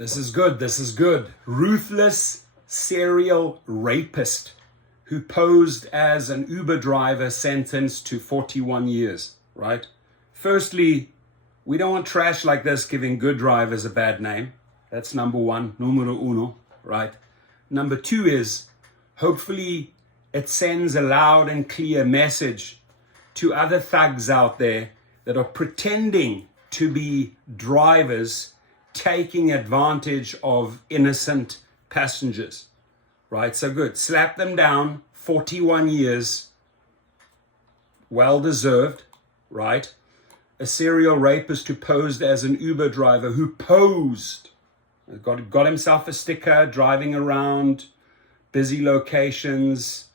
This is good. This is good. Ruthless serial rapist who posed as an Uber driver sentenced to 41 years, right? Firstly, we don't want trash like this giving good drivers a bad name. That's number one, numero uno, right? Number two is, hopefully it sends a loud and clear message to other thugs out there that are pretending to be drivers taking advantage of innocent passengers, right? So good, slap them down, 41 years, well deserved, right? A serial rapist who posed as an Uber driver, who posed, got himself a sticker, driving around busy locations,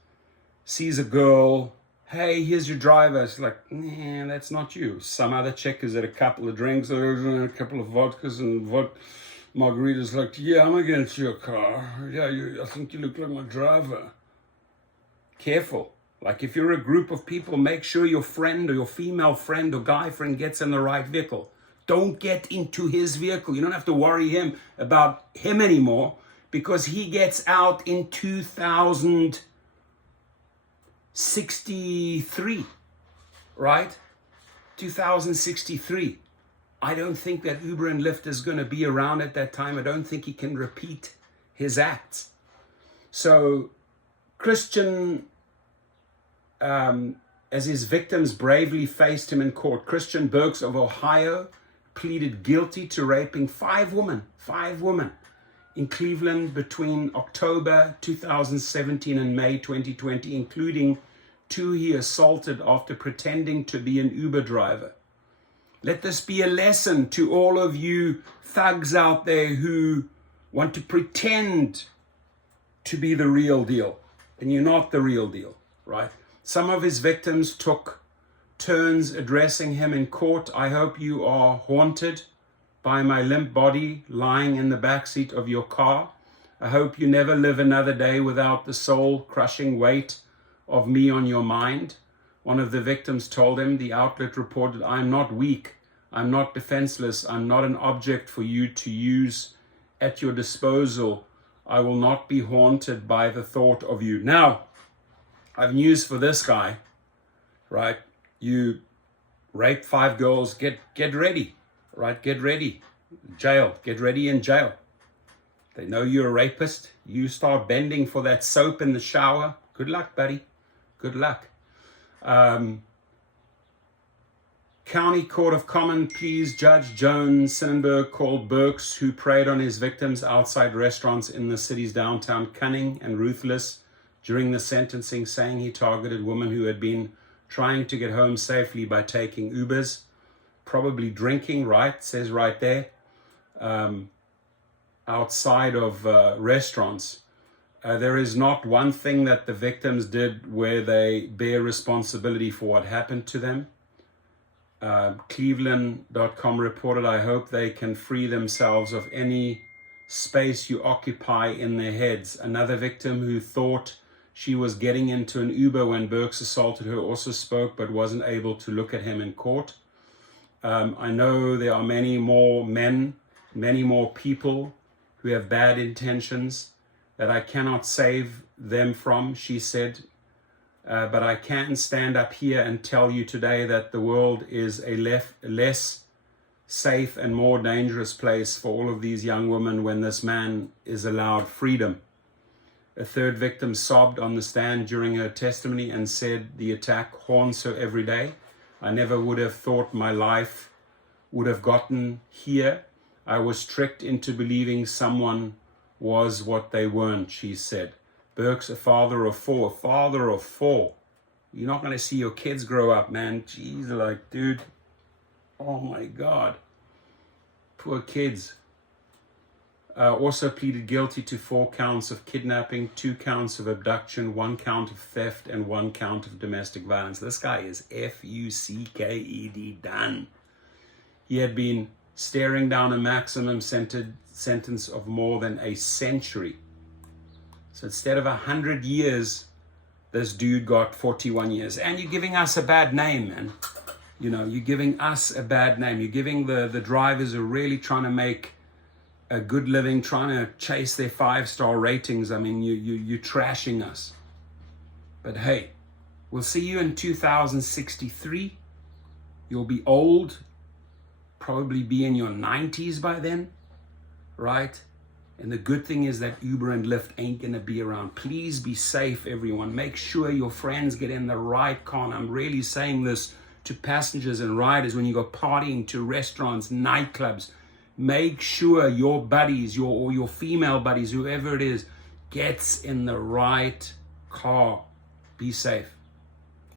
sees a girl, hey, here's your driver. It's like, nah, that's not you. Some other chick is at a couple of drinks, a couple of vodkas and margaritas, like, yeah, I'm against your car. Yeah, I think you look like my driver. Careful. Like, if you're a group of people, make sure your friend or your female friend or guy friend gets in the right vehicle. Don't get into his vehicle. You don't have to worry him about him anymore, because he gets out in 2063, right? 2063. I don't think that Uber and Lyft is going to be around at that time. I don't think he can repeat his acts. So Christian, as his victims bravely faced him in court, Christian Burks of Ohio pleaded guilty to raping five women in Cleveland between October 2017 and May 2020, including two he assaulted after pretending to be an Uber driver. Let this be a lesson to all of you thugs out there who want to pretend to be the real deal, and you're not the real deal, right? Some of his victims took turns addressing him in court. I hope you are haunted by my limp body lying in the backseat of your car. I hope you never live another day without the soul-crushing weight of me on your mind. One of the victims told him, the outlet reported, I'm not weak, I'm not defenseless, I'm not an object for you to use at your disposal. I will not be haunted by the thought of you. Now, I have news for this guy, right? You raped 5 girls, get ready. Right, get ready. Jail, get ready in jail. They know you're a rapist. You start bending for that soap in the shower. Good luck, buddy. Good luck. County Court of Common Pleas Judge Joan Sinnenberg called Burks, who preyed on his victims outside restaurants in the city's downtown, cunning and ruthless during the sentencing, saying he targeted women who had been trying to get home safely by taking Ubers. Probably drinking, right? Says right there, outside of restaurants. There is not one thing that the victims did where they bear responsibility for what happened to them. Cleveland.com reported, I hope they can free themselves of any space you occupy in their heads. Another victim who thought she was getting into an Uber when Burks assaulted her also spoke, but wasn't able to look at him in court. I know there are many more men, many more people who have bad intentions that I cannot save them from, she said. But I can stand up here and tell you today that the world is a less safe and more dangerous place for all of these young women when this man is allowed freedom. A third victim sobbed on the stand during her testimony and said the attack haunts her every day. I never would have thought my life would have gotten here. I was tricked into believing someone was what they weren't, she said. Burks, a father of four. You're not going to see your kids grow up, man. Jeez, like, dude, oh my God. Poor kids. Also pleaded guilty to 4 counts of kidnapping, 2 counts of abduction, 1 count of theft, and 1 count of domestic violence. This guy is F-U-C-K-E-D, done. He had been staring down a maximum sentence of more than a century. So instead of 100 years, this dude got 41 years. And you're giving us a bad name, man. You know, you're giving us a bad name. You're giving the drivers who are really trying to make a good living, trying to chase their 5-star ratings. I mean, you're trashing us. But hey, we'll see you in 2063. You'll be old, probably be in your 90s by then, right? And the good thing is that Uber and Lyft ain't going to be around. Please be safe, everyone. Make sure your friends get in the right car. And I'm really saying this to passengers and riders when you go partying to restaurants, nightclubs. Make sure your buddies, or your female buddies, whoever it is, gets in the right car. Be safe.